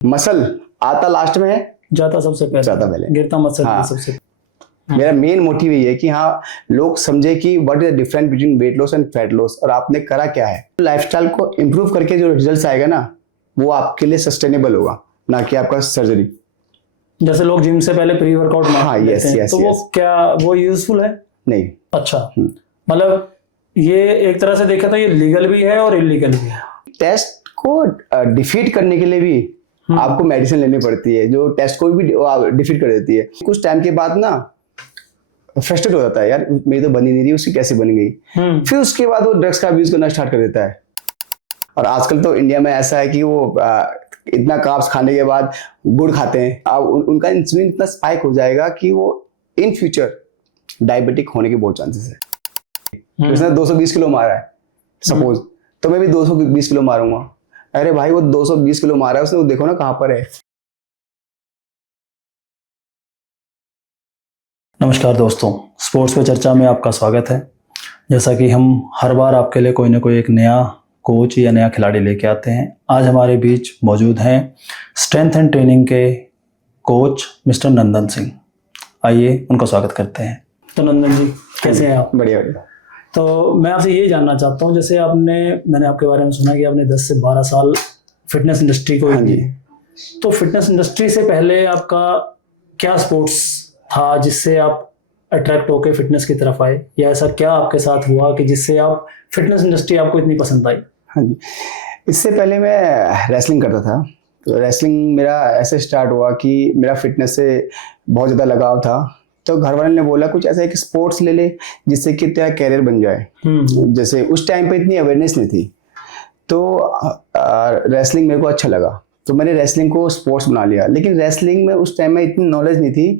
Muscle आता last में है, जाता सबसे पहले, जाता पहले, गिरता मसल हाँ। सबसे। मेरा मेन मोटिव ये है कि हाँ लोग समझे कि what is the difference between weight loss and fat loss, और आपने करा क्या है। लाइफस्टाइल को इम्प्रूव करके जो रिजल्ट आएगा ना, वो आपके लिए सस्टेनेबल होगा, ना कि आपका सर्जरी। जैसे लोग जिम से पहले प्री वर्कआउट हाँ, लेते यस हैं, यस तो वो यस। क्या वो यूजफुल है? नहीं। अच्छा, मतलब ये एक तरह से देखा तो ये लीगल भी है और इलीगल भी है। टेस्ट को डिफीट करने के लिए भी आपको मेडिसिन लेनी पड़ती है, जो टेस्ट को भी डिफीट कर देती है। कुछ टाइम के बाद ना फ्रस्ट्रेट हो जाता है, यार मेरी तो बन ही नहीं रही, उसकी कैसे बन गई। फिर उसके बाद वो ड्रग्स का यूज करना स्टार्ट कर देता है। और आजकल तो इंडिया में ऐसा है कि वो इतना कार्ब्स खाने के बाद गुड़ खाते हैं, अब उनका इंसुलिन इतना स्पाइक हो जाएगा कि वो इन फ्यूचर डायबिटिक होने के बहुत चांसेस है। उसने 220 किलो मारा है सपोज, तो मैं भी 220 किलो मारूंगा। अरे भाई वो 220 किलो मारा है उसने, वो देखो ना कहां पर है। नमस्कार दोस्तों, स्पोर्ट्स पे चर्चा में आपका स्वागत है। जैसा कि हम हर बार आपके लिए कोई ना कोई एक नया कोच या नया खिलाड़ी लेके आते हैं, आज हमारे बीच मौजूद हैं स्ट्रेंथ एंड ट्रेनिंग के कोच मिस्टर नंदन सिंह। आइए उनका स्वागत करते हैं। तो नंदन जी, कैसे हैं आप? बढ़िया बढ़िया। तो मैं आपसे ये जानना चाहता हूँ, जैसे मैंने आपके बारे में सुना कि आपने 10 से 12 साल फिटनेस इंडस्ट्री को हाँ जी। तो फिटनेस इंडस्ट्री से पहले आपका क्या स्पोर्ट्स था जिससे आप अट्रैक्ट होकर फिटनेस की तरफ आए, या ऐसा क्या आपके साथ हुआ कि जिससे आप फिटनेस इंडस्ट्री आपको इतनी पसंद आई? हाँ जी, इससे पहले मैं रेसलिंग करता था। तो रेसलिंग मेरा ऐसे स्टार्ट हुआ कि मेरा फिटनेस से बहुत ज़्यादा लगाव था, तो घर वाले ने बोला कुछ ऐसा एक स्पोर्ट्स ले ले जिससे कि तेरा कैरियर बन जाए। जैसे उस टाइम पे इतनी अवेयरनेस नहीं थी, तो रेसलिंग मेरे को अच्छा लगा, तो मैंने रेसलिंग को स्पोर्ट्स बना लिया। लेकिन रेसलिंग में उस टाइम में इतनी नॉलेज नहीं थी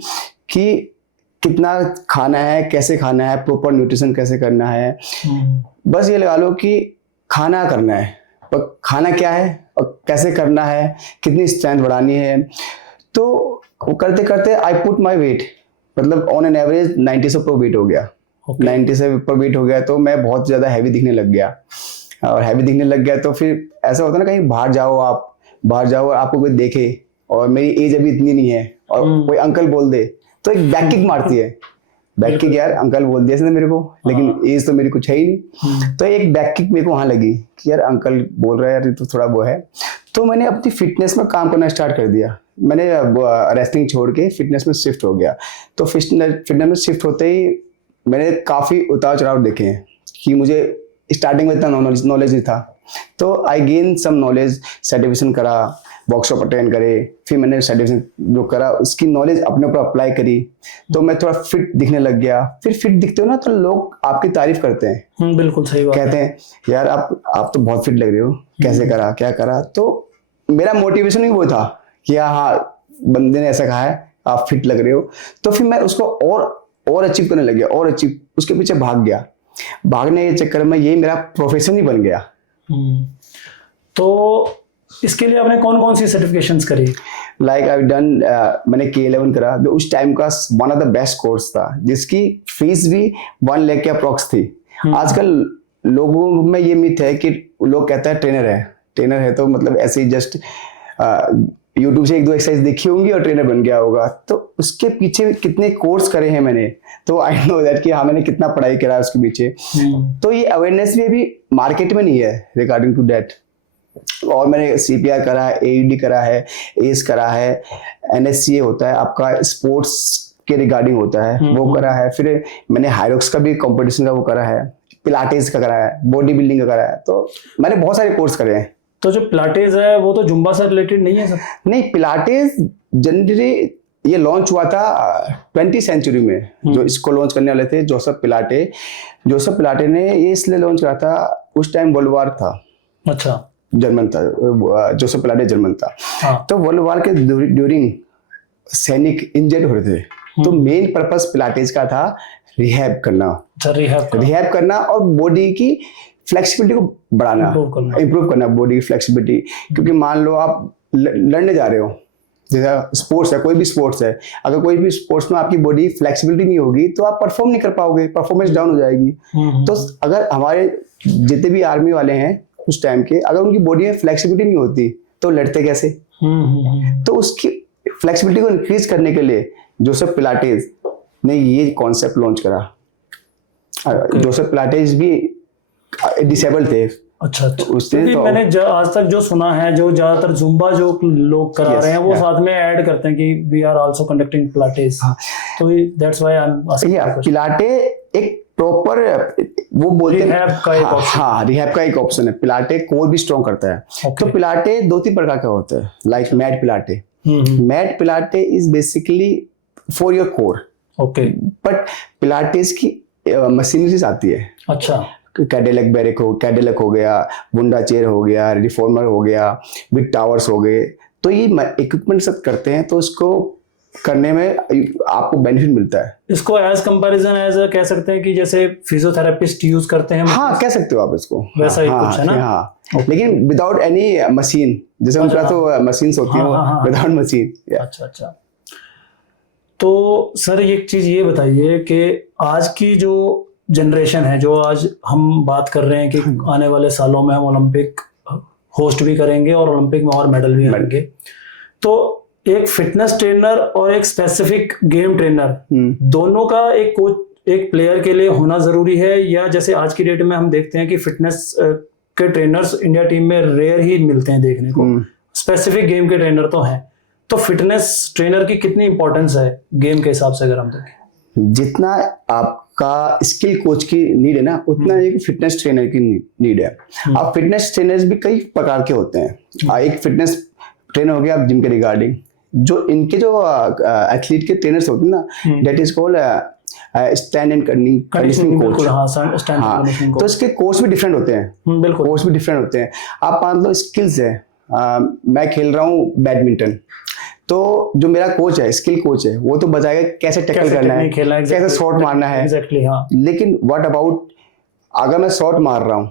कि कितना खाना है, कैसे खाना है, प्रॉपर न्यूट्रिशन कैसे करना है। बस ये लगा लो कि खाना करना है, पर खाना क्या है और कैसे करना है, कितनी स्ट्रेंथ बढ़ानी है। तो वो करते करते आई पुट माई वेट, मतलब ऑन एन एवरेज 90 से ऊपर वेट हो गया। 90 से ऊपर वेट हो गया तो मैं बहुत ज़्यादा हैवी दिखने लग गया। और हैवी दिखने लग गया तो फिर ऐसा होता है ना, कहीं बाहर जाओ और आपको कोई देखे, और मेरी एज अभी इतनी नहीं है और कोई अंकल बोल दे तो एक बैक किक मारती है। बैक किक, यार अंकल बोल दिया इसने मेरे को, लेकिन एज तो मेरी कुछ है ही नहीं। तो एक बैक किक मेरे को वहां लगी कि यार अंकल बोल रहा है, यार तो थोड़ा वो है। तो मैंने अपनी फिटनेस में काम करना स्टार्ट कर दिया। मैंने रेसलिंग छोड़ के फिटनेस में शिफ्ट हो गया। तो फिटनेस में शिफ्ट होते ही मैंने काफ़ी उतार चढ़ाव देखे हैं कि मुझे स्टार्टिंग में इतना नॉलेज नहीं था। तो I gain some knowledge, certification करा, वर्कशॉप अटेंड करे, फिर मैंने सर्टिफिकेशन जो करा उसकी नॉलेज अपने ऊपर अप्लाई करी, तो मैं थोड़ा फिट दिखने लग गया। फिर फिट दिखते हो ना तो लोग आपकी तारीफ करते हैं। बिल्कुल सही बात, कहते हैं यार आप तो बहुत फिट लग रहे हो, कैसे करा, क्या करा। तो मेरा मोटिवेशन ही वो था कि हाँ बंदे ने ऐसा कहा है, आप फिट लग रहे हो। तो फिर मैं उसको और अचीव करने लग गया, और अचीव उसके पीछे भाग गया। भागने के चक्कर में ये मेरा प्रोफेशन ही बन गया। तो इसके लिए आपने कौन कौन सी सर्टिफिकेशंस करी? लाइक आई डन, मैंने K11 करा, जो उस टाइम का one of the best course था, जिसकी फीस भी 1 लाख के अप्रॉक्स थी। आजकल लोगों में ये मिथ है कि लोग कहते हैं ट्रेनर है तो मतलब ऐसे ही जस्ट यूट्यूब से 1-2 एक्सरसाइज देखी होंगी और ट्रेनर बन गया होगा। तो उसके पीछे कितने कोर्स करे हैं मैंने, तो आई नो दैट कि हाँ मैंने कितना पढ़ाई करा है उसके पीछे। तो ये अवेयरनेस भी अभी मार्केट में नहीं है रिगार्डिंग टू दैट। और मैंने CPR करा है, AED करा है, एस करा है, NSCA होता है आपका स्पोर्ट्स के रिगार्डिंग होता है, वो करा है। फिर मैंने हाइरोक्स का भी कंपटीशन का वो करा है, पिलाटेस का करा है, बॉडी बिल्डिंग का करा है। तो मैंने बहुत सारे कोर्स करे हैं। तो जो पिलाटेस है वो तो जुम्बा से रिलेटेड नहीं है सर? नहीं, पिलाटेस जनरली ये लॉन्च हुआ था 20th सेंचुरी में। जो इसको लॉन्च करने वाले थे जोसेफ पिलाटे ने ये इसलिए लॉन्च करा था, उस टाइम वर्ल्ड वार था। अच्छा, जर्मन था, जोसेफ पिलाटे जर्मन था। हाँ। तो वर्ल्ड वार के ड्यूरिंग सैनिक इंजर्ड हो रहे थे, तो मेन पर्पस पिलाटेस का था रिहैब करना और बॉडी की फ्लेक्सिबिलिटी को बढ़ाना, इंप्रूव करना बॉडी की फ्लेक्सिबिलिटी। क्योंकि मान लो आप लड़ने जा रहे हो, जैसा स्पोर्ट्स है, कोई भी स्पोर्ट्स है, अगर कोई भी स्पोर्ट्स में आपकी बॉडी फ्लेक्सिबिलिटी नहीं होगी तो आप परफॉर्म नहीं कर पाओगे, परफॉर्मेंस डाउन हो जाएगी। तो अगर हमारे जितने भी आर्मी वाले हैं उस टाइम के, अगर उनकी बॉडी में फ्लेक्सिबिलिटी नहीं होती तो लड़ते कैसे? तो उसकी फ्लेक्सिबिलिटी को इंक्रीज करने के लिए जोसेफ पिलाटेस ने ये कॉन्सेप्ट लॉन्च करा। जोसेफ पिलाटेस भी डिसेबल थे। अच्छा अच्छा। उसने क्योंकि तो मैंने आज तक जो सुना है, जो ज्यादातर जुम्बा जो लोग करा Yes, रहे हैं वो yeah. साथ में ऐड करते हैं कि we are also conducting Pilates. तो that's why I am asking. Pilates एक प्रॉपर वो बोलते हैं Rehab का एक option। हाँ, रिहैब का एक ऑप्शन है। पिलाटे कोर भी स्ट्रॉन्ग करता है। Okay. तो पिलाटे 2-3 प्रकार का होता है, like mat Pilates. Mat Pilates is basically for your core, okay. But Pilates की मशीनरीज आती है। अच्छा। कैडिलक हो गया, वुंडा चेयर हो गया, रिफॉर्मर हो गया, विद टावर्स हो गए। तो ये इक्विपमेंट सब करते हैं, तो इसको करने में आपको बेनिफिट मिलता है। इसको एज कंपैरिजन एज कह सकते हैं कि जैसे फिजियोथेरेपिस्ट यूज करते हैं। हाँ, कह सकते हो आप इसको, वैसा ही हाँ, कुछ है ना। हाँ, लेकिन विदाउट एनी मशीन, जैसे उनका तो मशीन्स होती है, विदाउट मशीन। अच्छा अच्छा। तो सर एक चीज ये बताइए कि आज की जो जनरेशन है, जो आज हम बात कर रहे हैं कि आने वाले सालों में हम ओलंपिक होस्ट भी करेंगे और ओलंपिक में और मेडल भी आएंगे, तो एक फिटनेस ट्रेनर और एक स्पेसिफिक गेम ट्रेनर दोनों का एक कोच एक प्लेयर के लिए होना जरूरी है, या जैसे आज की डेट में हम देखते हैं कि फिटनेस के ट्रेनर्स इंडिया टीम में रेयर ही मिलते हैं देखने को, स्पेसिफिक गेम के ट्रेनर तो हैं। तो फिटनेस ट्रेनर की कितनी इंपॉर्टेंस है गेम के हिसाब से अगर हम देखें? जितना आपका स्किल कोच की नीड है ना, उतना एक फिटनेस ट्रेनर की नीड है। अब फिटनेस ट्रेनर्स भी कई प्रकार के होते हैं। एक फिटनेस ट्रेनर हो गया आप जिम के रिगार्डिंग, जो इनके जो एथलीट के ट्रेनर्स होते हैं ना, that is called stand and conditioning coach. हाँ, तो इसके कोर्स भी डिफरेंट होते हैं। बिल्कुल, कोर्स भी डिफरेंट होते हैं। आप मान लो स्किल्स है, मैं खेल रहा हूँ बैडमिंटन, तो जो मेरा कोच है, स्किल कोच है, वो तो बताएगा कैसे टैकल करना है, कैसे शॉट मारना है। हाँ। लेकिन व्हाट अबाउट अगर मैं शॉट मार रहा हूँ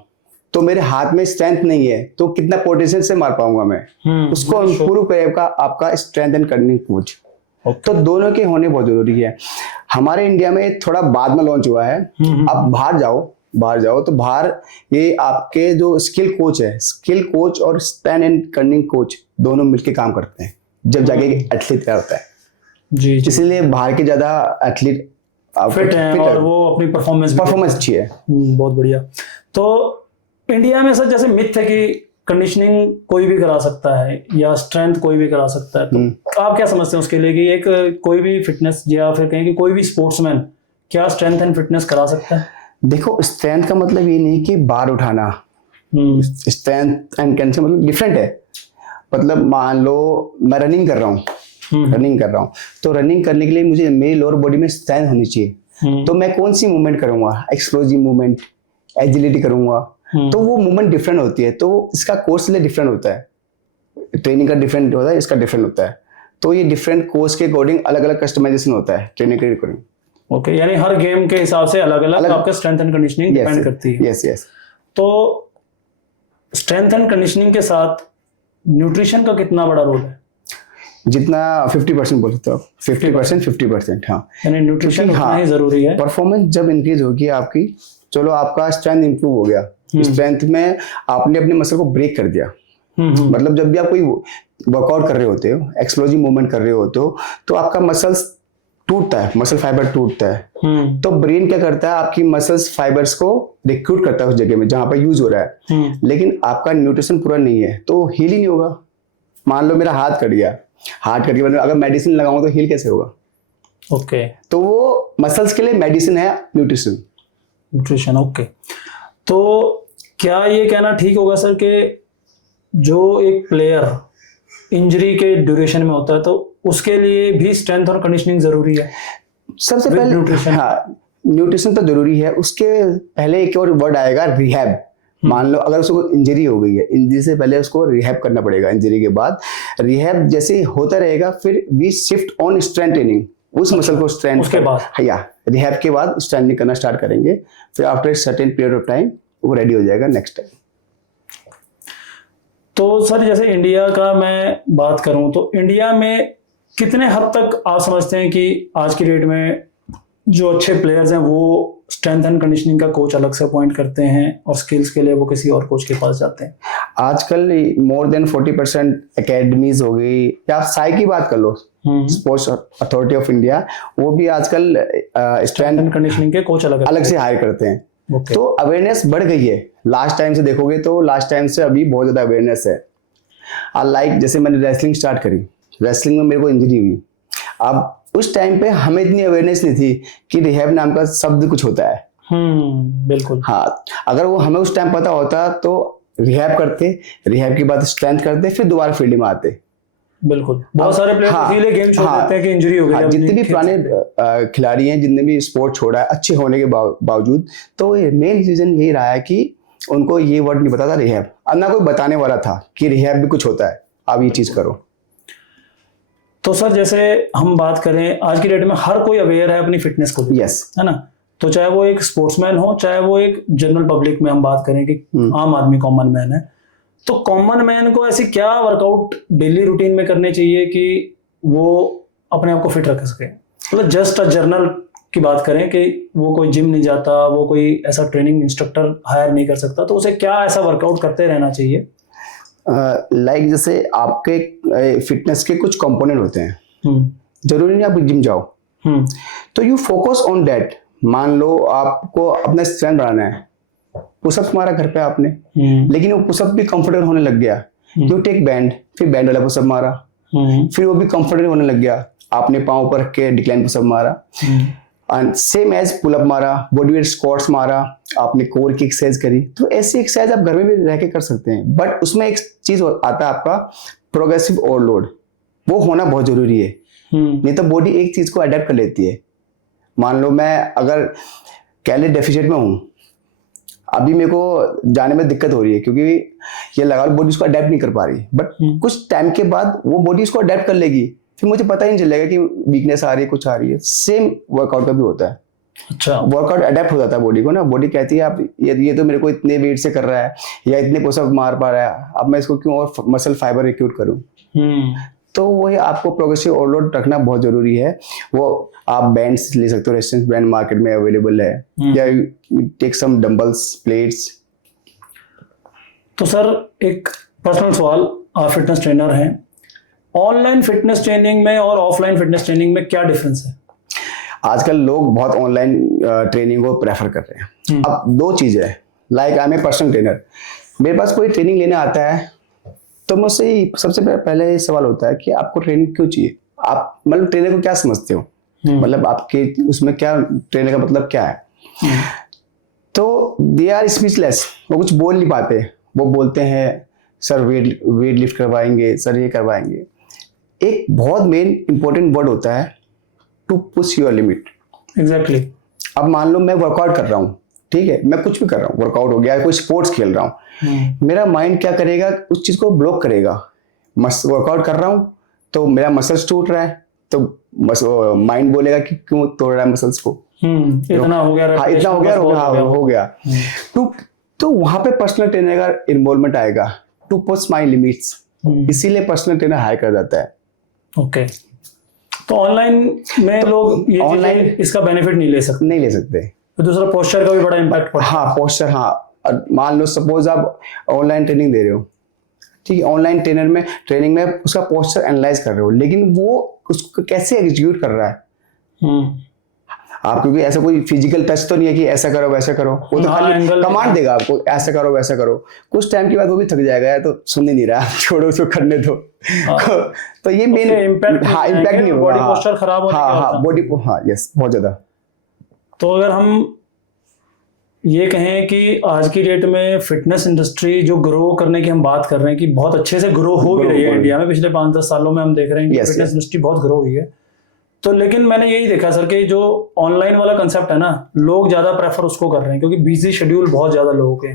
तो मेरे हाथ में स्ट्रेंथ नहीं है, तो कितना पोटेंशियल से मार पाऊंगा मैं, उसको इम्प्रूव करेगा आपका स्ट्रेंथ एंड कंडीशनिंग कोच। तो दोनों के होने बहुत जरूरी है। हमारे इंडिया में थोड़ा बाद में लॉन्च हुआ है। अब बाहर जाओ तो बाहर ये आपके जो स्किल कोच है, स्किल कोच और स्ट्रेंथ एंड कंडीशनिंग कोच दोनों मिलकर काम करते हैं, जब जाके एथलीट तैयार होता है। जी। इसलिए बाहर के ज्यादा एथलीट फिट हैं और वो अपनी परफॉर्मेंस अच्छी है। बहुत बढ़िया। तो इंडिया में सर जैसे मिथ है कि कंडीशनिंग कोई भी करा सकता है या स्ट्रेंथ कोई भी करा सकता है, तो आप क्या समझते हैं उसके लिए कि एक कोई भी फिटनेस या फिर कहें कि कोई भी स्पोर्ट्समैन क्या स्ट्रेंथ एंड फिटनेस करा सकता है? देखो, स्ट्रेंथ का मतलब ये नहीं कि बार उठाना। स्ट्रेंथ एंड कंडीशनिंग मतलब डिफरेंट है। मतलब मान लो मैं रनिंग कर रहा हूँ, तो रनिंग करने के लिए मुझे मेरी लोअर बॉडी में स्ट्रेंथ होनी चाहिए। तो मैं कौन सी मूवमेंट करूंगा, एक्सप्लोजिव मूवमेंट, एजिलिटी करूंगा, तो वो मूवमेंट डिफरेंट होती है। तो इसका कोर्स लिए डिफरेंट होता है, ट्रेनिंग का डिफरेंट होता है, इसका डिफरेंट होता है। तो ये डिफरेंट कोर्स के अकॉर्डिंग अलग अलग कस्टमाइजेशन होता है ट्रेनिंग के अकॉर्डिंग। ओके, यानी हर गेम के हिसाब से अलग अलग आपका स्ट्रेंथ एंड कंडीशनिंग डिपेंड करती है। यस। तो स्ट्रेंथ एंड कंडीशनिंग के साथ न्यूट्रिशन का कितना बड़ा रोल है? जितना 50% बोल सकते हो, 50%। हाँ, यानी न्यूट्रिशन उतना ही जरूरी है। परफॉर्मेंस जब इंक्रीज होगी आपकी, चलो आपका स्ट्रेंथ इंप्रूव हो गया, स्ट्रेंथ में आपने अपने मसल को ब्रेक कर दिया। मतलब जब भी आप कोई वर्कआउट कर रहे होते हो, एक्सप्लोजिव मूवमेंट कर रहे होते हो, तो आपका मसल्स टूटता है, मसल फाइबर टूटता है। तो ब्रेन क्या करता है, आपकी मसल्स फाइबर्स को रिक्रूट करता है उस जगह में जहां पर यूज हो रहा है। लेकिन आपका न्यूट्रिशन पूरा नहीं है तो हील ही नहीं होगा। मान लो मेरा हाथ कट गया, अगर मेडिसिन लगाऊंगा तो हील कैसे होगा? ओके। तो वो मसल्स के लिए मेडिसिन है न्यूट्रिशन। ओके। तो क्या ये कहना ठीक होगा सर कि जो एक प्लेयर इंजरी के ड्यूरेशन में होता है तो उसके लिए भी स्ट्रेंथ और कंडीशनिंग जरूरी है? सबसे पहले न्यूट्रिशन। हाँ, न्यूट्रिशन तो जरूरी है। उसके पहले एक और वर्ड आएगा, रिहैब। मान लो अगर उसको इंजरी हो गई है, इंजरी से पहले उसको रिहैब करना पड़ेगा। इंजरी के बाद रिहैब जैसे होता रहेगा, फिर we shift on strength training, उस मसल को स्ट्रेंथ उसके बाद रिहैब के बाद स्ट्रेंथनिंग करना स्टार्ट करेंगे। फिर after certain period of time वो रेडी हो जाएगा नेक्स्ट टाइम। तो सर जैसे इंडिया का मैं बात करूं तो इंडिया में कितने हद तक आप समझते हैं कि आज की डेट में जो अच्छे प्लेयर्स हैं वो स्ट्रेंथ एंड कंडीशनिंग का कोच अलग से अपॉइंट करते हैं और स्किल्स के लिए वो किसी और कोच के पास जाते हैं? आजकल मोर देन 40% एकेडमीज हो गई, या आप साई की बात कर लो, स्पोर्ट्स अथॉरिटी ऑफ इंडिया, वो भी आजकल स्ट्रेंथ एंड कंडीशनिंग के कोच अलग से हायर करते हैं। Okay. तो अवेयरनेस बढ़ गई है लास्ट टाइम से, देखोगे तो लास्ट टाइम से अभी बहुत ज्यादा अवेयरनेस है। लाइक जैसे मैंने रेसलिंग स्टार्ट करी, रेसलिंग में मेरे को इंजरी हुई। अब उस टाइम पे हमें इतनी अवेयरनेस नहीं थी कि रिहैब नाम का शब्द कुछ होता है। बिल्कुल। हाँ, अगर वो हमें उस टाइम पता होता तो रिहैब करते, रिहैब के बाद स्ट्रेंथ करते, फिर दोबारा फील्ड में आते। बिल्कुल, बहुत सारे प्लेयर इसीलिए गेम छोड़ देते हैं कि इंजरी हो गई। जितने भी पुराने खिलाड़ी हैं, जितने भी स्पोर्ट छोड़ा है अच्छे होने के बावजूद, तो मेन रीजन यही रहा है कि उनको ये वर्ड नहीं पता था रिहैब, और ना कोई बताने वाला था कि रिहैब भी कुछ होता है, आप ये चीज करो। तो सर जैसे हम बात करें, आज की डेट में हर कोई अवेयर है अपनी फिटनेस को, यस, है ना। तो चाहे वो एक स्पोर्ट्समैन हो, चाहे वो एक जनरल पब्लिक में हम बात करें कि आम आदमी कॉमन मैन है, तो कॉमन मैन को ऐसी क्या वर्कआउट डेली रूटीन में करने चाहिए कि वो अपने आप को फिट रख सके? मतलब जस्ट अ जर्नल की बात करें कि वो कोई जिम नहीं जाता, वो कोई ऐसा ट्रेनिंग इंस्ट्रक्टर हायर नहीं कर सकता, तो उसे क्या ऐसा वर्कआउट करते रहना चाहिए? लाइक जैसे आपके फिटनेस के कुछ कंपोनेंट होते हैं, जरूरी नहीं आप जिम जाओ, तो यू फोकस ऑन दैट। मान लो आपको अपना स्ट्रेंथ बढ़ाना है, पुशअप मारा घर पे आपने, लेकिन वो पुशअप भी कंफर्टेबल होने लग गया, यू टेक बैंड, फिर बैंड वाला पुशअप मारा, फिर वो भी कंफर्टेबल होने लग गया, आपने पाँव पर रख के डिक्लाइन पुशअप मारा, एंड सेम एज पुलअप मारा, बॉडी वेट स्क्वाट्स मारा, आपने कोर की एक्सरसाइज करी। तो ऐसी एक्सरसाइज आप घर में भी रह के कर सकते हैं, बट उसमें एक चीज आता है आपका प्रोग्रेसिव ओवरलोड, वो होना बहुत जरूरी है। नहीं तो बॉडी एक चीज को अडेप्ट कर लेती है। मान लो मैं अगर कैलोरी डेफिशिएट में हूँ, अभी मेरे को जाने में दिक्कत हो रही है क्योंकि ये लगा बॉडी उसको अडेप्ट नहीं कर पा रही, बट कुछ टाइम के बाद वो बॉडी उसको अडेप्ट कर लेगी, फिर मुझे पता ही नहीं चलेगा कि वीकनेस आ रही है, कुछ आ रही है। सेम वर्कआउट का भी होता है। अच्छा, वर्कआउट अडेप्ट हो जाता है बॉडी को ना, बॉडी कहती है आप ये तो मेरे को इतने वेट से कर रहा है या इतने पुशअप मार पा रहा है, अब मैं इसको क्यों और मसल फाइबर रिक्रूट करूं। तो वही आपको प्रोग्रेसिव ओवरलोड रखना बहुत जरूरी है। वो आप बैंड्स ले सकते हो, रेजिस्टेंस बैंड मार्केट में अवेलेबल है, या टेक सम डंबल्स, प्लेट्स। तो सर एक पर्सनल सवाल, आप फिटनेस ट्रेनर हैं, ऑनलाइन फिटनेस ट्रेनिंग में और ऑफलाइन फिटनेस ट्रेनिंग में क्या डिफरेंस है? आजकल लोग बहुत ऑनलाइन ट्रेनिंग को प्रेफर कर रहे हैं। अब दो चीजें है, like I am a personal trainer, मेरे पास कोई ट्रेनिंग लेने आता है तो मुझसे सबसे पहले सवाल होता है कि आपको ट्रेनिंग क्यों चाहिए, आप मतलब ट्रेनर को क्या समझते हो, मतलब आपके उसमें क्या ट्रेनर का मतलब क्या है। तो दे आर स्पीचलेस, वो कुछ बोल नहीं पाते, वो बोलते हैं सर वेट लिफ्ट करवाएंगे, सर ये करवाएंगे। एक बहुत मेन इंपॉर्टेंट वर्ड होता है to push your limit. Exactly. अब मान लो मैं वर्कआउट कर रहा हूँ, ठीक है, मैं कुछ भी कर रहा हूँ, वर्कआउट हो गया, कोई स्पोर्ट्स खेल रहा हूँ, मेरा माइंड क्या करेगा, उस चीज को ब्लॉक करेगा। वर्कआउट कर रहा हूँ तो मेरा मसल्स टूट रहा है, तो माइंड बोलेगा कि क्यों तोड़ रहा है मसल्स को, इतना हो गया, हाँ इतना हो गया। तो वहां पे पर्सनल ट्रेनर का इन्वॉल्वमेंट आएगा, टू पुश माई लिमिट्स, इसीलिए पर्सनल ट्रेनर हायर कर जाता है। ओके। तो ऑनलाइन में लोग ये ऑनलाइन इसका बेनिफिट नहीं ले सकते। तो दूसरा पोस्चर का भी बड़ा इम्पैक्ट पड़ता है। हाँ पोस्चर, हाँ मान लो सपोज आप ऑनलाइन ट्रेनिंग दे रहे हो, ठीक है, ऑनलाइन ट्रेनिंग में उसका पोस्चर एनालाइज कर रहे हो, लेकिन वो उसको कैसे एग्जीक्यूट कर रहा है आप, क्योंकि ऐसा कोई फिजिकल टच तो नहीं है कि ऐसा करो वैसा करो, वो तो खाली कमांड देगा आपको, ऐसा करो वैसा करो। कुछ टाइम के बाद वो भी थक जाएगा, या तो सुन ही नहीं रहा, छोड़ो उसको करने दो। तो ये मेन इम्पैक्ट नहीं होगा, बॉडी पोस्चर खराब होने हाँ बॉडी, हाँ यस, बहुत ज्यादा। तो अगर हम ये कहें कि आज की डेट में फिटनेस इंडस्ट्री जो ग्रो करने की हम बात कर रहे हैं कि बहुत अच्छे से ग्रो हो भी रही है इंडिया में, पिछले 5-10 सालों में हम देख रहे हैं कि फिटनेस इंडस्ट्री बहुत ग्रो हुई है, तो लेकिन मैंने यही देखा सर कि जो ऑनलाइन वाला कंसेप्ट है ना, लोग ज्यादा प्रेफर उसको कर रहे हैं क्योंकि बिजी शेड्यूल बहुत ज्यादा लोगों के।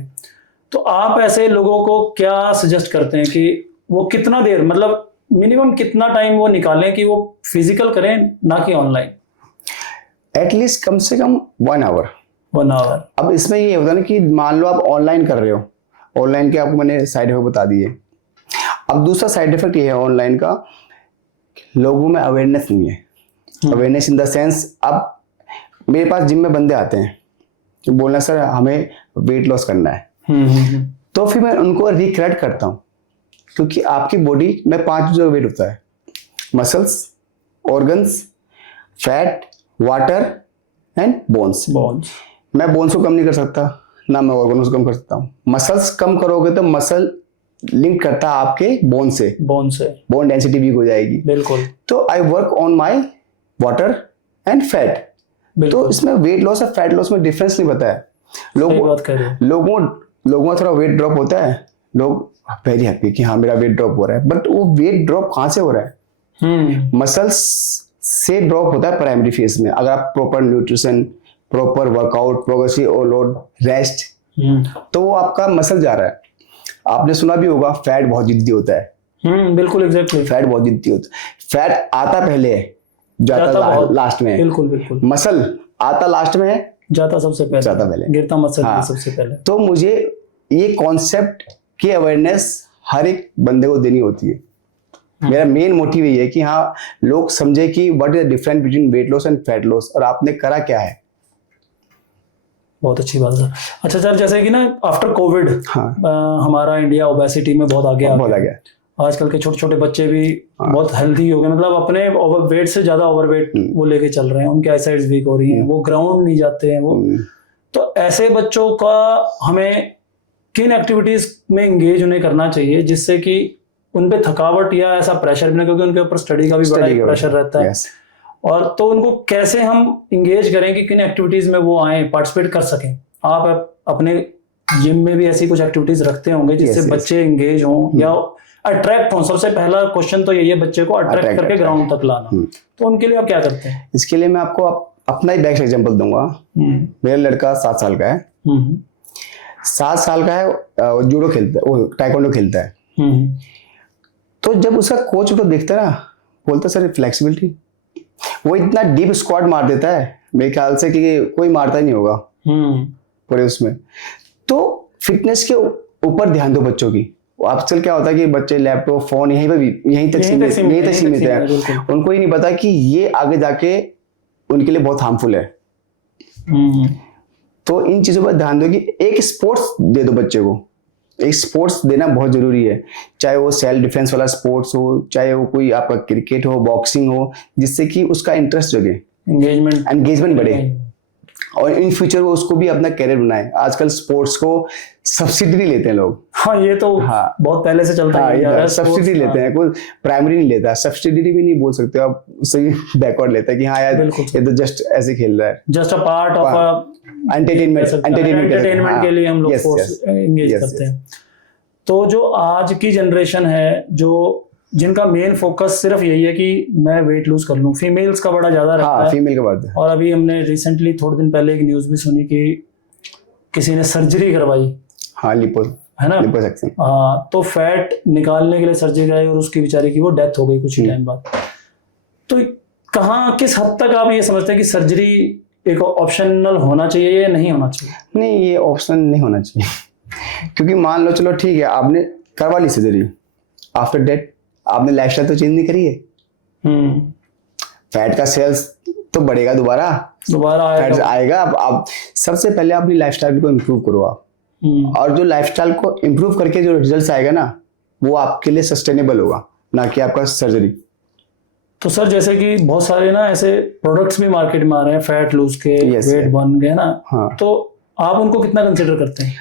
तो आप ऐसे लोगों को क्या सजेस्ट करते हैं कि वो कितना देर, मतलब मिनिमम कितना टाइम वो निकालें कि वो फिजिकल करें, ना कि ऑनलाइन? एटलीस्ट कम से कम 1 आवर। अब इसमें ये होता है ना कि मान लो आप ऑनलाइन कर रहे हो, ऑनलाइन के आपको मैंने साइड इफेक्ट बता दिए। अब दूसरा साइड इफेक्ट ये है ऑनलाइन का, लोगों में अवेयरनेस नहीं है। अवेयरनेस इन द सेंस, अब मेरे पास जिम में बंदे आते हैं, बोलना सर हमें वेट लॉस करना है, तो फिर मैं उनको रिकरेक्ट करता हूँ, क्योंकि आपकी बॉडी में 5 जो वेट होता है, muscles, organs, fat, water and bones. मैं बोन्स को कम नहीं कर सकता, ना मैं ऑर्गन्स को कम कर सकता हूँ। मसल्स कम करोगे तो मसल लिंक करता है आपके बोन से, बोन डेंसिटी वीक हो जाएगी। बिल्कुल। तो I work on my water and fat. तो इसमें वेट लॉस और फैट लॉस में डिफरेंस नहीं पता है लोगों का थोड़ा वेट ड्रॉप होता है, लोग वेरी हैप्पी कि हाँ मेरा वेट ड्रॉप हो रहा है, बट वो वेट ड्रॉप कहाँ से हो रहा है? मसल्स से ड्रॉप होता है प्राइमरी फेज में, अगर आप proper nutrition, proper workout, progressive overload, rest, तो वो आपका मसल जा रहा है। आपने सुना भी होगा फैट बहुत जिद्दी होता है। बिल्कुल, एग्जैक्टली। फैट बहुत जिद्दी होता है। फैट आता पहले है, जाता लास्ट में है। बिल्कुल। मसल आता लास्ट में है, जाता सबसे पहले, गिरता मसल सबसे पहले। तो मुझे ये कॉन्सेप्ट की अवेयरनेस हर एक बंदे को देनी होती है। मेरा मेन मोटिव यही है कि हाँ लोग समझे कि what is the difference between weight loss and fat loss, और आपने करा क्या है। बहुत अच्छी बात है। अच्छा सर, जैसे कि ना आफ्टर कोविड हमारा इंडिया ओबेसिटी में बहुत आगे आ गया। आजकल के छोटे छोटे बच्चे भी बहुत हेल्थी हो गए, मतलब अपने ओवरवेट से ज्यादा ओवरवेट वो लेके चल रहे हैं, उनकी आईसाइट्स वीक हो रही हैं, वो ग्राउंड नहीं जाते हैं वो। तो ऐसे बच्चों का हमें किन एक्टिविटीज में इंगेज उन्हें करना चाहिए जिससे कि उन पे थकावट या ऐसा प्रेशर भी ना, क्योंकि उनके ऊपर स्टडी का भी बड़ा प्रेशर रहता है। और तो उनको कैसे हम इंगेज करें कि किन एक्टिविटीज में वो आए, पार्टिसिपेट कर सकें। आप अपने जिम में भी ऐसी कुछ एक्टिविटीज रखते होंगे जिससे बच्चे इंगेज हों या अट्रैक्ट हों। सबसे पहला क्वेश्चन तो यही है, बच्चे को अट्रैक्ट करके ग्राउंड तक लाना। तो उनके लिए आप क्या करते हैं? इसके लिए मैं आपको अपना ही बेस्ट एग्जांपल दूंगा। मेरा लड़का 7 साल का है। 7 साल का है, जूडो खेलता है, वो टाइकोंडो खेलता है। तो जब उसका कोच को देखता है ना, बोलता सर फ्लेक्सिबिलिटी, वो इतना डीप स्क्वाट मार देता है मेरे ख्याल से कि कोई मारता ही नहीं होगा पूरे उसमें। तो फिटनेस के ऊपर ध्यान दो बच्चों की। आजकल क्या होता है कि बच्चे लैपटॉप, फोन यहीं तक सीमित है। उनको ही नहीं पता कि ये आगे जाके उनके लिए बहुत हार्मफुल है। तो इन चीजों पर ध्यान दो कि एक स्पोर्ट्स दे दो बच्चे को। एक स्पोर्ट्स देना बहुत जरूरी है, चाहे वो सेल्फ डिफेंस वाला स्पोर्ट्स हो, चाहे वो कोई आपका क्रिकेट हो, बॉक्सिंग हो, जिससे कि उसका इंटरेस्ट जगे, एंगेजमेंट बढ़े और इन फ्यूचर वो उसको भी अपना कैरियर बनाए। आजकल स्पोर्ट्स को सब्सिडी लेते हैं लोग। ये तो बहुत पहले से चलता है। सब्सिडी लेते हैं, कोई प्राइमरी नहीं लेता, सब्सिडी भी नहीं बोल सकते आप, सही बैकवर्ड लेता है कि हाँ यार ये तो जस्ट ऐसे खेल रहा है, just a part of entertainment के लिए हम लोग स्पोर्ट्स एंगेज करते हैं। तो जो आज की जनरेशन है, जो जिनका मेन फोकस सिर्फ यही है कि मैं वेट लूज कर लूं, फीमेल्स का बड़ा ज्यादा रहता है। फीमेल का बात है। और अभी हमने रिसेंटली थोड़े दिन पहले एक न्यूज भी सुनी कि किसी ने सर्जरी करवाई, है ना, लिपोसक्शन। तो फैट निकालने के लिए सर्जरी कराई और उसकी बेचारी की वो डेथ हो गई कुछ ही टाइम बाद। तो कहाँ, किस हद तक आप ये समझते हैं कि सर्जरी एक ऑप्शनल होना चाहिए या नहीं होना चाहिए? नहीं, ये ऑप्शन नहीं होना चाहिए। क्योंकि मान लो चलो ठीक है, आपने करवा ली सर्जरी, आफ्टर डेथ आपने लाइफस्टाइल तो चेंज नहीं करी है। फैट का सेल्स तो बढ़ेगा, दोबारा फैट आएगा। अब सबसे पहले अपनी लाइफस्टाइल को इम्प्रूव करो आप। और जो लाइफस्टाइल को इम्प्रूव करके जो रिजल्ट आएगा ना, वो आपके लिए सस्टेनेबल होगा, ना कि आपका सर्जरी। तो सर जैसे कि बहुत सारे ना ऐसे प्रोडक्ट्स भी मार्केट में आ रहे हैं फैट लूज के, वेट बर्न के ना, तो आप उनको कितना कंसिडर करते हैं?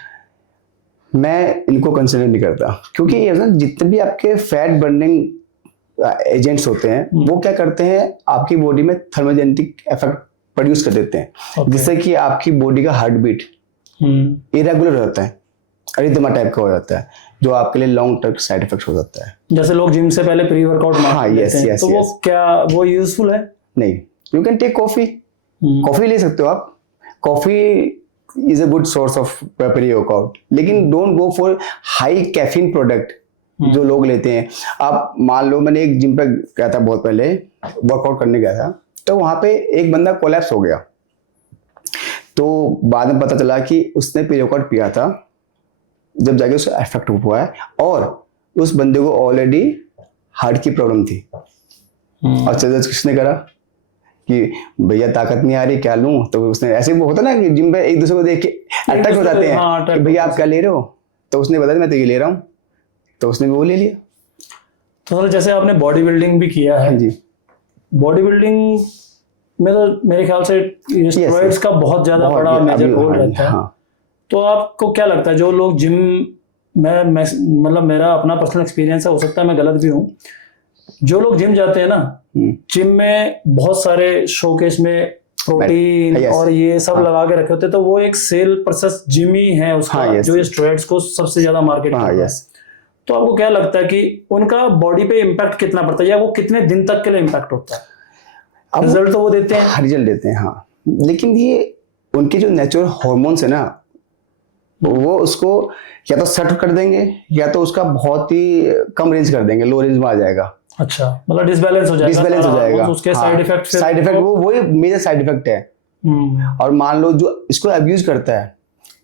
मैं इनको कंसिडर नहीं करता, क्योंकि जितने भी आपके फैट बर्निंग एजेंट्स होते हैं वो क्या करते हैं, आपकी बॉडी में थर्मोजेनेटिक इफेक्ट प्रोड्यूस कर देते हैं, जिससे कि आपकी बॉडी का हार्ट बीट इरेगुलर होता है, अरिथमा टाइप का हो जाता है, जो आपके लिए लॉन्ग टर्म साइड इफेक्ट हो सकता है। जैसे लोग जिम से पहले प्री वर्कआउट लेते हैं, तो वो क्या वो यूजफुल है? नहीं, you can take coffee, coffee ले सकते हो आप। Coffee is a good source of pre-workout, लेकिन don't go for high caffeine product जो लोग लेते हैं। आप मान लो, मैंने एक जिम पे गया था बहुत पहले, वर्कआउट करने गया था, तो वहां पे एक बंदा कोलैप्स हो गया। तो बाद में पता चला कि उसने pre-workout पिया था, जब जाके उसका इफेक्ट हुआ है, और उस बंदे को ऑलरेडी हार्ट की प्रॉब्लम थी। और सजेस्ट किसने करा कि भैया ताकत नहीं आ रही, क्या लूं? तो उसने ऐसे, वो होता ना कि जिम पे एक दूसरे को देख के अटैक हो जाते हैं कि भैया आप क्या ले रहे हो, तो उसने बताया मैं तो ये ले रहा हूँ, तो उसने भी वो ले लिया। तो सर जैसे आपने बॉडी बिल्डिंग भी किया है, हाँ जी। बॉडी बिल्डिंग में तो मेरे ख्याल से स्टेरॉइड्स का बहुत ज्यादा बहुत, बड़ा मेजर अभी, रोल हाँ जी, रहता है। हाँ। तो आपको क्या लगता है जो लोग जिम मैं मतलब मेरा अपना पर्सनल एक्सपीरियंस है, हो सकता है मैं गलत भी हूँ, जो लोग जिम जाते हैं ना, जिम में बहुत सारे शोकेस में प्रोटीन Yes. और ये सब हाँ। लगा के रखे होते हैं, तो वो एक सेल प्रोसेस जिम ही है उसका, हाँ, yes. जो ये स्टेरॉइड्स को सबसे ज्यादा मार्केट कर हाँ, रहा है। yes. तो आपको क्या लगता है कि उनका बॉडी पे इम्पैक्ट कितना पड़ता है, या वो कितने दिन तक के लिए इम्पैक्ट होता है? अब रिजल्ट तो वो देते हैं, रिजल्ट देते हैं, हाँ, लेकिन ये उनके जो नेचुरल हार्मोन्स है ना, वो उसको या तो सेट कर देंगे या तो उसका बहुत ही कम रेंज कर देंगे, लो रेंज में आ जाएगा। अच्छा, मतलब डिसबैलेंस हो जाएगा, डिसबैलेंस हो जाएगा, उसके साइड इफेक्ट वो मेजर साइड इफेक्ट है। और मान लो जो इसको अब्यूज करता है,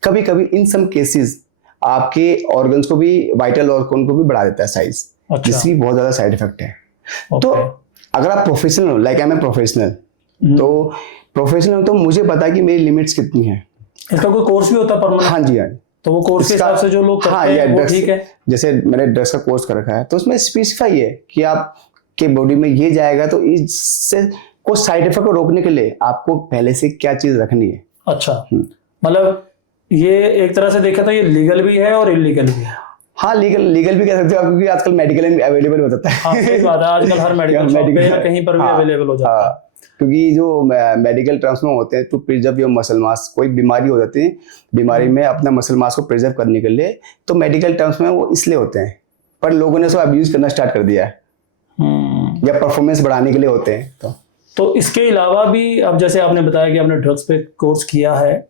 कभी कभी इन सम केसेस आपके ऑर्गन्स को भी, वाइटल ऑर्गन को भी बढ़ा देता है साइज, जिसकी बहुत ज्यादा साइड इफेक्ट है। तो अगर आप प्रोफेशनल हो, लाइक आई एम प्रोफेशनल, तो प्रोफेशनल तो मुझे पता है कि मेरी लिमिट्स कितनी है। इसका कोई कोर्स भी होता है परमानेंट? हाँ जी, हाँ। तो वो कोर्स के हिसाब से जो लोग करते हैं वो ठीक है। जैसे मैंने ड्रग्स का कोर्स कर रखा है, तो उसमें स्पेसिफाई है कि आपके बॉडी में ये जाएगा, तो इससे कुछ साइड इफेक्ट को रोकने के लिए आपको पहले से क्या चीज रखनी है। अच्छा, मतलब ये एक तरह से देखा तो ये लीगल भी है और इलीगल भी है। हाँ, लीगल भी कह सकते हो, क्योंकि आजकल मेडिकल में अवेलेबल हो जाता है। हाँ, सही बात है, आजकल हर मेडिकल शॉप पे या कहीं पर भी अवेलेबल हो जाता है। क्योंकि जो मेडिकल टर्म्स में होते हैं, to preserve your muscle mass, कोई बीमारी हो जाती है, बीमारी में अपना मसल मास को प्रिजर्व करने के लिए, तो मेडिकल टर्म्स में वो इसलिए होते हैं, पर लोगों ने उसको अब्यूज करना स्टार्ट कर दिया है, या परफॉर्मेंस बढ़ाने के लिए होते हैं। तो इसके अलावा भी, अब जैसे आपने बताया कि आपने ड्रग्स पे कोर्स किया है,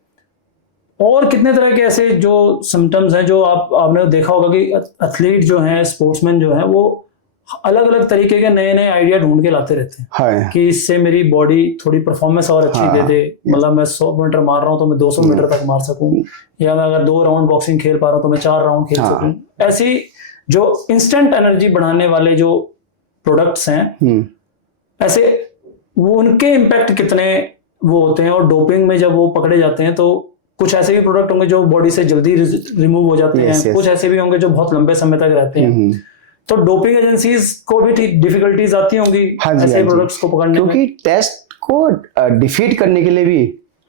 और कितने तरह के ऐसे जो सिम्टम्स हैं जो आपने देखा होगा कि एथलीट जो हैं, स्पोर्ट्समैन जो हैं, वो अलग अलग तरीके के नए नए आइडिया ढूंढ के लाते रहते हैं। हाँ। कि इससे मेरी बॉडी थोड़ी परफॉर्मेंस और अच्छी दे दे, मतलब मैं 100 मीटर मार रहा हूं तो मैं 200 मीटर तक मार सकूं, या मैं अगर 2 राउंड बॉक्सिंग खेल पा रहा हूं तो मैं 4 राउंड खेल सकूं। ऐसी जो इंस्टेंट एनर्जी बढ़ाने वाले जो प्रोडक्ट्स हैं, ऐसे वो उनके इम्पैक्ट कितने वो होते हैं, और डोपिंग में जब वो पकड़े जाते हैं तो कुछ ऐसे भी प्रोडक्ट होंगे जो बॉडी से जल्दी रिमूव हो जाते हैं, कुछ ऐसे भी होंगे जो बहुत लंबे समय तक रहते हैं। तो डोपिंग एजेंसीज को भी डिफिकल्टीज आती होंगी ऐसे प्रोडक्ट्स को पकड़ने में, क्योंकि टेस्ट को डिफीट करने के लिए भी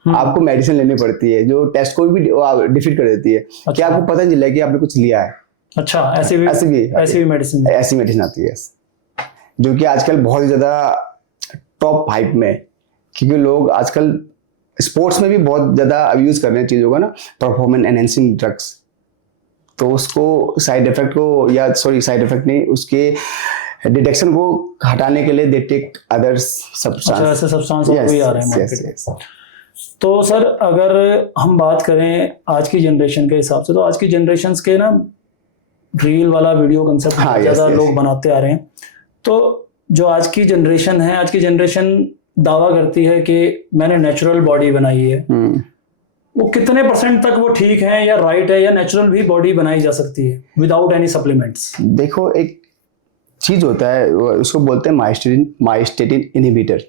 आपको मेडिसिन लेनी पड़ती है, जो टेस्ट को भी डिफीट कर देती है। अच्छा। क्या आपको पता नहीं चला कि आपने कुछ लिया है? अच्छा, ऐसी भी मेडिसिन आती है, जो कि आजकल बहुत ज्यादा टॉप हाइप में, क्योंकि लोग आजकल स्पोर्ट्स में भी बहुत ज्यादा अब्यूज कर रहे हैं चीजों का ना, परफॉर्मेंस एनहेंसिंग ड्रग्स। तो उसको साइड इफेक्ट नहीं, उसके डिटेक्शन को हटाने के लिए दे टेक अदर सब्सटेंस। ऐसे सब्सटेंस भी आ रहे हैं मार्केट में। तो सर अगर हम बात करें आज की जनरेशन के हिसाब से, तो आज की जनरेशन के ना रील वाला वीडियो कंसेप्ट ज्यादा लोग बनाते आ रहे हैं। तो जो आज की जनरेशन दावा करती है कि मैंने नेचुरल बॉडी बनाई है, वो कितने % तक वो ठीक है या राइट है, या नेचुरल भी बॉडी बनाई जा सकती है विदाउट एनी सप्लीमेंट्स? देखो, एक चीज होता है, उसको बोलते हैं माइस्टेटिन इनहिबिटर।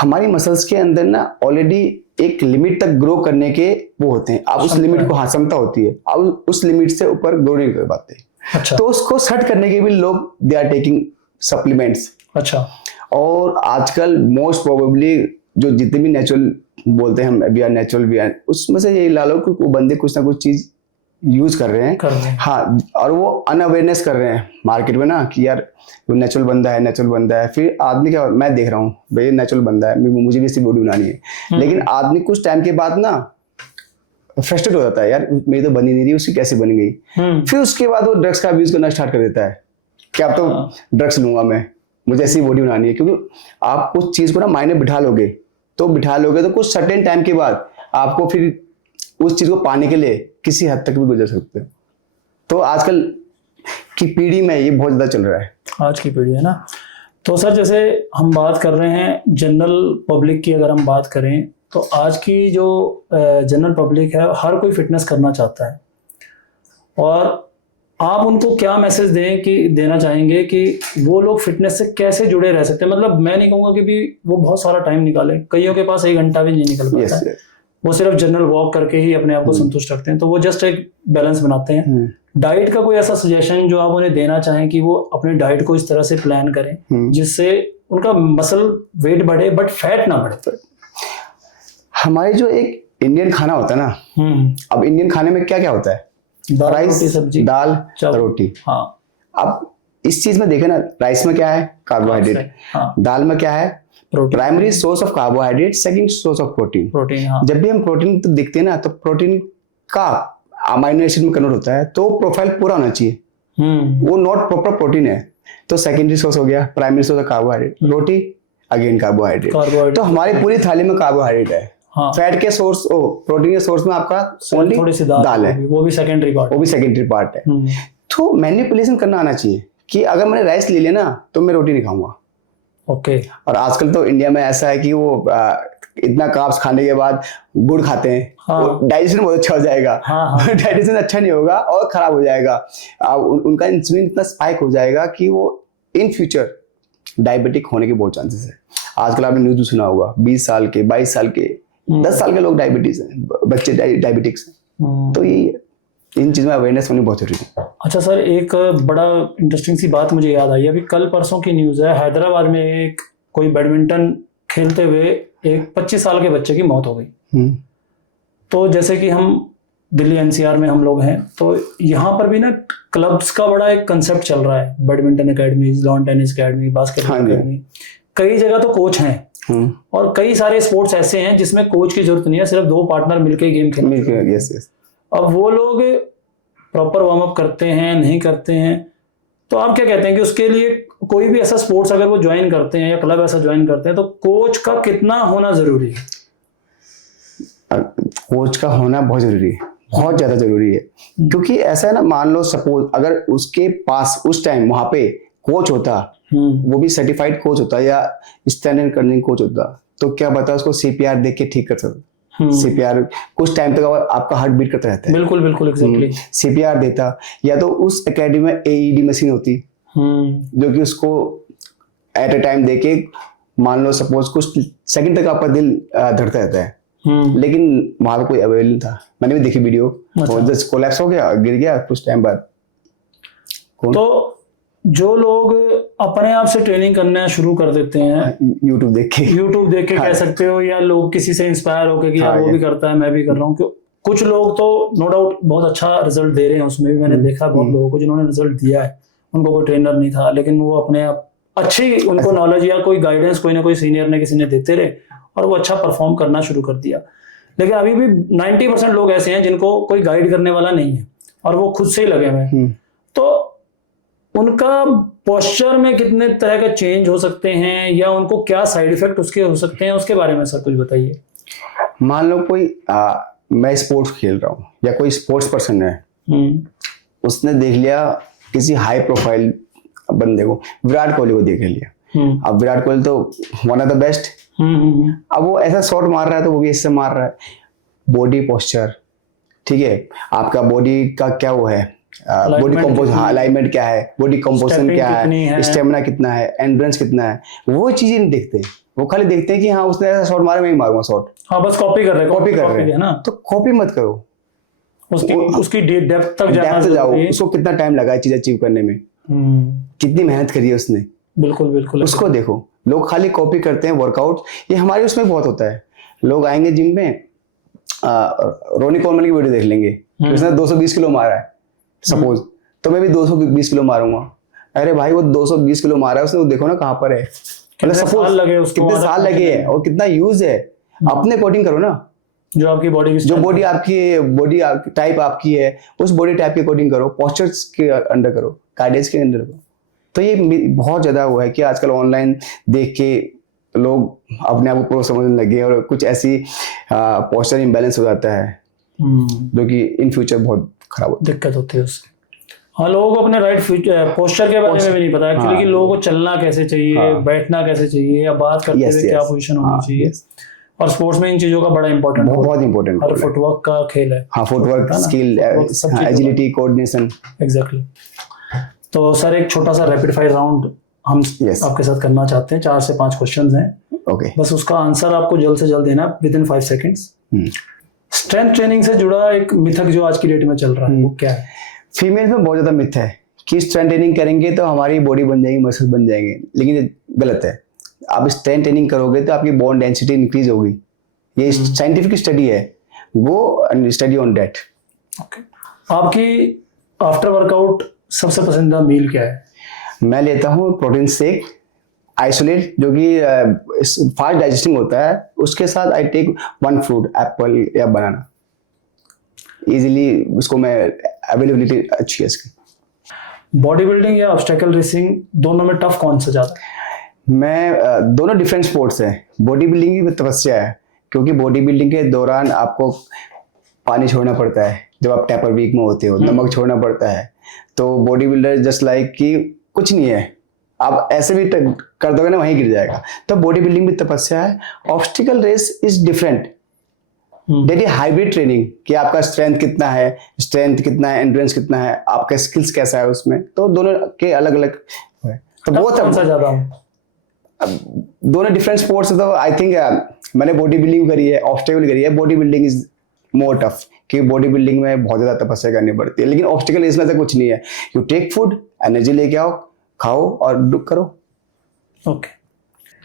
हमारी मसल्स के अंदर ना ऑलरेडी एक लिमिट तक ग्रो करने के वो होते हैं, अब उस लिमिट को, क्षमता होती है, अब उस लिमिट से ऊपर ग्रो नहीं कर पाते। अच्छा। तो उसको सेट करने के भी लोग दे आर टेकिंग सप्लीमेंट्स। अच्छा। और आजकल मोस्ट प्रोबेबली जो जितने भी नेचुरल बोलते हैं हम, वी आर नेचुरल, उसमें से ये ला लो कि वो बंदे कुछ ना कुछ चीज यूज कर रहे हैं। हाँ, और वो अनअवेयरनेस कर रहे हैं मार्केट में ना, कि यार वो नेचुरल बंदा है। फिर आदमी क्या, मैं देख रहा हूँ भाई नेचुरल बंदा है, मुझे भी इसकी बॉडी बनानी है, लेकिन आदमी कुछ टाइम के बाद ना फ्रस्ट्रेट हो जाता है, यार मेरी तो बनी नहीं रही, उसकी कैसे बन गई। फिर उसके बाद वो ड्रग्स का अब्यूज करना स्टार्ट कर देता है कि अब तो ड्रग्स लूंगा मैं, मुझे ऐसी बॉडी बनानी है। क्योंकि आप कुछ चीज को ना मायने बिठा लोगे तो कुछ सर्टेन टाइम के बाद आपको फिर उस चीज को पाने के लिए किसी हद तक भी गुजर सकते हो। तो आजकल की पीढ़ी में ये बहुत ज्यादा चल रहा है, आज की पीढ़ी है ना। तो सर जैसे हम बात कर रहे हैं जनरल पब्लिक की, अगर हम बात करें तो आज की जो जनरल पब्लिक है, हर कोई फिटनेस करना चाहता है, और आप उनको क्या मैसेज देना चाहेंगे कि वो लोग फिटनेस से कैसे जुड़े रह सकते हैं? मतलब मैं नहीं कहूँगा कि भी वो बहुत सारा टाइम निकाले, कईयों के पास 1 घंटा भी नहीं निकल पाता है, वो सिर्फ जनरल वॉक करके ही अपने आप को संतुष्ट रखते हैं, तो वो जस्ट एक बैलेंस बनाते हैं। डाइट का कोई ऐसा सजेशन जो आप उन्हें देना चाहें कि वो अपने डाइट को इस तरह से प्लान करें जिससे उनका मसल वेट बढ़े बट फैट ना बढ़े? हमारी जो एक इंडियन खाना होता है ना, अब इंडियन खाने में क्या क्या होता है? दाल, राइस, रोटी, सब्जी, दाल, चावल। रोटी। हाँ, अब इस चीज में देखे ना, राइस में क्या है? कार्बोहाइड्रेट। हाँ, दाल में क्या है? Protein, primary source of carbohydrate, second source of protein. Protein. हाँ, जब भी हम प्रोटीन तो देखते हैं ना, तो प्रोटीन का अमाइनो एसिड में कन्वर्ट होता है, तो प्रोफाइल पूरा होना चाहिए। वो नॉट प्रॉपर प्रोटीन है, तो सेकेंडरी सोर्स हो गया, primary source of carbohydrate. Roti again carbohydrate. तो हमारी पूरी थाली में कार्बोहाइड्रेट है। हाँ, फैट के सोर्स, प्रोटीन के सोर्स में आपका ओनली थोड़ी सी दाल है, वो भी सेकेंडरी पार्ट, वो भी सेकेंडरी पार्ट है। तो मैनिपुलेशन करना आना चाहिए कि अगर मैंने राइस ले लिया ना, तो मैं रोटी नहीं खाऊंगा। ओके। और आजकल तो इंडिया में ऐसा है कि वो इतना कार्ब्स खाने के बाद गुड़ खाते हैं। हाँ, डाइजेशन बहुत अच्छा हो जाएगा। हाँ, डाइजेशन अच्छा नहीं होगा और खराब हो जाएगा। उनका इंसुलिन इतना स्पाइक हो जाएगा कि वो इन फ्यूचर डायबिटिक होने के बहुत चांसेस है। आजकल आपने न्यूज सुना होगा, 20 साल के, 22 साल के, 10 साल के लोग डायबिटीज हैं, बच्चे डायबिटिक्स हैं। तो ये इन चीज़ों में अवेयरनेस होनी बहुत जरूरी है। अच्छा सर, एक बड़ा इंटरेस्टिंग सी बात मुझे याद आई। अभी कल परसों की न्यूज़ है, हैदराबाद में एक कोई बैडमिंटन खेलते हुए एक 25 साल के बच्चे की मौत हो गई। तो जैसे कि हम दिल्ली एनसीआर में हम लोग हैं, तो यहाँ पर भी ना क्लब्स का बड़ा एक कंसेप्ट चल रहा है, badminton academy, lawn tennis academy, basketball academy. कई जगह तो कोच हैं और कई सारे स्पोर्ट्स ऐसे हैं जिसमें कोच की जरूरत नहीं है, सिर्फ 2 पार्टनर मिलकर गेम खेलते हैं। अब वो लोग प्रॉपर वार्म अप करते हैं, नहीं करते हैं? तो आप क्या कहते हैं कि उसके लिए कोई भी ऐसा स्पोर्ट्स अगर वो ज्वाइन करते हैं या क्लब ऐसा ज्वाइन करते हैं, तो कोच का कितना होना जरूरी है? कोच का होना बहुत जरूरी है, बहुत ज्यादा जरूरी है। क्योंकि ऐसा है ना, मान लो सपोज अगर उसके पास उस टाइम वहां पे कोच होता, वो भी सर्टिफाइड कोच होता या स्टैंडर्ड करने कोच होता, तो क्या पता उसको सीपीआर देख के ठीक कर सकता। सीपीआर कुछ टाइम तक आपका हार्ट बीट करता रहता है। बिल्कुल बिल्कुल, एग्जैक्टली। सीपीआर देता, या तो उस एकेडमी में एईडी मशीन होती जो कि उसको एट अ टाइम देके, मान लो सपोज कुछ सेकंड तक आपका दिल धड़कता रहता है। लेकिन वहां पे कोई अवेलेबल था, मैंने भी देखी वीडियो, और जस्ट कोलैप्स हो गया, गिर गया कुछ टाइम बाद। तो जो लोग अपने आप से ट्रेनिंग करना शुरू कर देते हैं, यूट्यूब देख के कह सकते हो, या लोग किसी से इंस्पायर होकर कि यार वो भी करता है, मैं भी कर रहा हूँ। कुछ लोग तो नो डाउट बहुत अच्छा रिजल्ट दे रहे हैं, उसमें भी मैंने देखा बहुत लोगों को जिन्होंने रिजल्ट दिया है, उनको कोई ट्रेनर नहीं था, लेकिन वो अपने आप अच्छी, उनको नॉलेज या कोई गाइडेंस कोई ना कोई सीनियर ने किसी ने देते रहे और वो अच्छा परफॉर्म करना शुरू कर दिया। लेकिन अभी भी 90% लोग ऐसे हैं जिनको कोई गाइड करने वाला नहीं है और वो खुद से ही लगे हुए हैं। तो उनका पोस्चर में कितने तरह के चेंज हो सकते हैं, या उनको क्या साइड इफेक्ट उसके हो सकते हैं, उसके बारे में सर कुछ बताइए। मान लो कोई मैं स्पोर्ट्स खेल रहा हूँ या कोई स्पोर्ट्स पर्सन है, उसने देख लिया किसी हाई प्रोफाइल बंदे को, विराट कोहली को देख लिया। अब विराट कोहली तो वन ऑफ द बेस्ट, अब वो ऐसा शॉट मार रहा है तो वो भी ऐसे मार रहा है। बॉडी पोस्चर, ठीक है, आपका बॉडी का क्या वो है, बॉडी कंपोजिशन, अलाइनमेंट क्या है, बॉडी कंपोजिशन क्या है, स्टेमिना कितना है, एंड्योरेंस कितना है, वो चीजें नहीं देखते। वो खाली देखते हैं कि हाँ उसने ऐसा शॉट मारा, मैं ही मारूंगा शॉट। हाँ, बस कॉपी कर रहे हैं ना। तो कॉपी मत करो, उसकी डेप्थ तक जाओ। उसको कितना टाइम लगा है चीज अचीव करने में, कितनी मेहनत करी है उसने, बिल्कुल उसको देखो। लोग खाली कॉपी करते हैं वर्कआउट, ये हमारे उसमें बहुत होता है। लोग आएंगे जिम में, रोनी कॉलमन की वीडियो देख लेंगे, उसने 220 किलो मारा है सपोज, तो मैं भी 220 किलो मारूंगा। अरे भाई वो 220 किलो मारा है उसने, वो देखो ना कहाँ पर है, मतलब सपोज कितने साल लगे हैं और कितना यूज है। अपने अकॉर्डिंग करो ना, जो आपकी बॉडी बॉडी टाइप आपकी है, उस बॉडी टाइप के अकॉर्डिंग करो, पोस्चर्स के अंडर करो, गाइडेंस के अंडर करो। तो ये बहुत ज्यादा हुआ है कि आजकल ऑनलाइन देख के लोग अपने आप को प्रो समझने लगे और कुछ ऐसी पोस्चर इम्बैलेंस हो जाता है जो कि इन फ्यूचर बहुत खराब दिक्कत होती है उससे। हाँ, लोगों को अपने राइट पोस्चर के बारे में भी नहीं पता एक्चुअली, कि लोगों को चलना कैसे चाहिए, बैठना कैसे चाहिए, या बात करते हुए क्या पोजीशन होनी चाहिए। और स्पोर्ट्स में इन चीजों का बड़ा इंपॉर्टेंट, बहुत इंपॉर्टेंट, और फुटवर्क का खेल है। हाँ, footwork, skill, agility, coordination, exactly. तो सर एक छोटा सा रैपिड फायर राउंड हम आपके साथ करना चाहते हैं। 4 से 5 क्वेश्चंस हैं। ओके। बस उसका आंसर आपको जल्द से जल्द देना with in 5 seconds. Strength training से जुड़ा एक मिथक जो आज की डेट में चल रहा है, वो क्या है? फीमेल में बहुत ज़्यादा मिथ है कि स्ट्रेंथ ट्रेनिंग करेंगे तो हमारी बॉडी बन जाएगी, मसल्स बन जाएंगे, लेकिन ये गलत है। आप स्ट्रेंथ ट्रेनिंग करोगे तो आपकी बोन डेंसिटी इंक्रीज होगी, ये साइंटिफिक स्टडी है, वो स्टडी ऑन दैट। ओके, आपकी आफ्टर वर्कआउट सबसे पसंदीदा मील क्या है? मैं लेता हूँ प्रोटीन शेक आइसोलेट, जो कि फास्ट डाइजेस्टिंग होता है, उसके साथ आई टेक 1 फ्रूट, एप्पल या बनाना, इजीली उसको मैं अवेलेबिलिटी अच्छी है इसकी। बॉडी बिल्डिंग या ऑब्स्टेकल रेसिंग, दोनों में टफ कौन सा ज़्यादा है? मैं दोनों डिफरेंट स्पोर्ट्स हैं। बॉडी बिल्डिंग की तपस्या है, क्योंकि बॉडी बिल्डिंग के दौरान आपको पानी छोड़ना पड़ता है, जब आप टैपर वीक में होते हो नमक छोड़ना पड़ता है। तो बॉडी बिल्डर जस्ट लाइक कि कुछ नहीं है, आप ऐसे भी कर दोगे ना वहीं गिर जाएगा। तो बॉडी बिल्डिंग भी तपस्या है। Obstacle race is different, that is hybrid training, कि आपका स्ट्रेंथ कितना है, एंड्योरेंस कितना है, आपका स्किल्स कैसा है उसमें, तो दोनों के अलग अलग है। तो बहुत कौन सा ज़्यादा? दोनों डिफरेंट स्पोर्ट्स है। तो आई थिंक मैंने बॉडी बिल्डिंग करी है, ऑब्स्टिकल करी है। Body building is more tough, क्योंकि बॉडी बिल्डिंग में बहुत ज्यादा तपस्या करनी पड़ती है, लेकिन ऑब्स्टिकल इसमें ऐसा कुछ नहीं है। यू टेक फूड, एनर्जी लेके आओ, खाओ और डुक करो। ओके,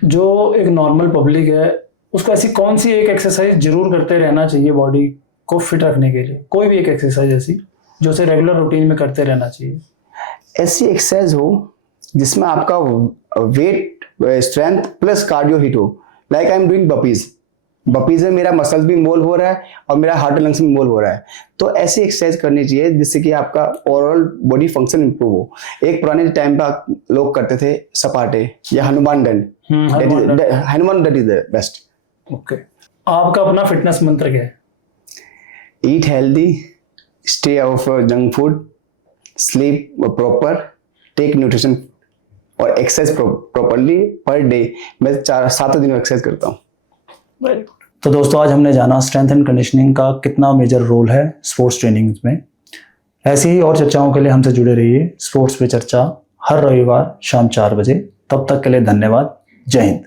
जो एक नॉर्मल पब्लिक है उसको ऐसी कौन सी एक एक्सरसाइज जरूर करते रहना चाहिए बॉडी को फिट रखने के लिए? कोई भी एक एक्सरसाइज ऐसी जो उसे रेगुलर रूटीन में करते रहना चाहिए। ऐसी एक्सरसाइज हो जिसमें आपका weight, strength plus cardio HIIT हो। Like I am doing burpees में मेरा मसल्स भी इन्वॉल्व हो रहा है और मेरा हार्ट लंग्स भी इन्वॉल्व हो रहा है। तो ऐसी एक्सरसाइज करनी चाहिए जिससे कि आपका ओवरऑल बॉडी फंक्शन इंप्रूव हो। एक पुराने टाइम पे लोग करते थे सपाटे या हनुमान दंड, हनुमान दंड इज द बेस्ट। ओके, आपका अपना फिटनेस मंत्र क्या है? Eat healthy, stay off junk food, sleep proper, take nutrition और एक्सरसाइज प्रॉपरली पर डे। मैं 7 दिन एक्सरसाइज करता हूँ। तो दोस्तों, आज हमने जाना स्ट्रेंथ एंड कंडीशनिंग का कितना मेजर रोल है स्पोर्ट्स ट्रेनिंग में। ऐसी ही और चर्चाओं के लिए हमसे जुड़े रहिए। स्पोर्ट्स पे चर्चा हर रविवार शाम 4 बजे। तब तक के लिए धन्यवाद। जय हिंद।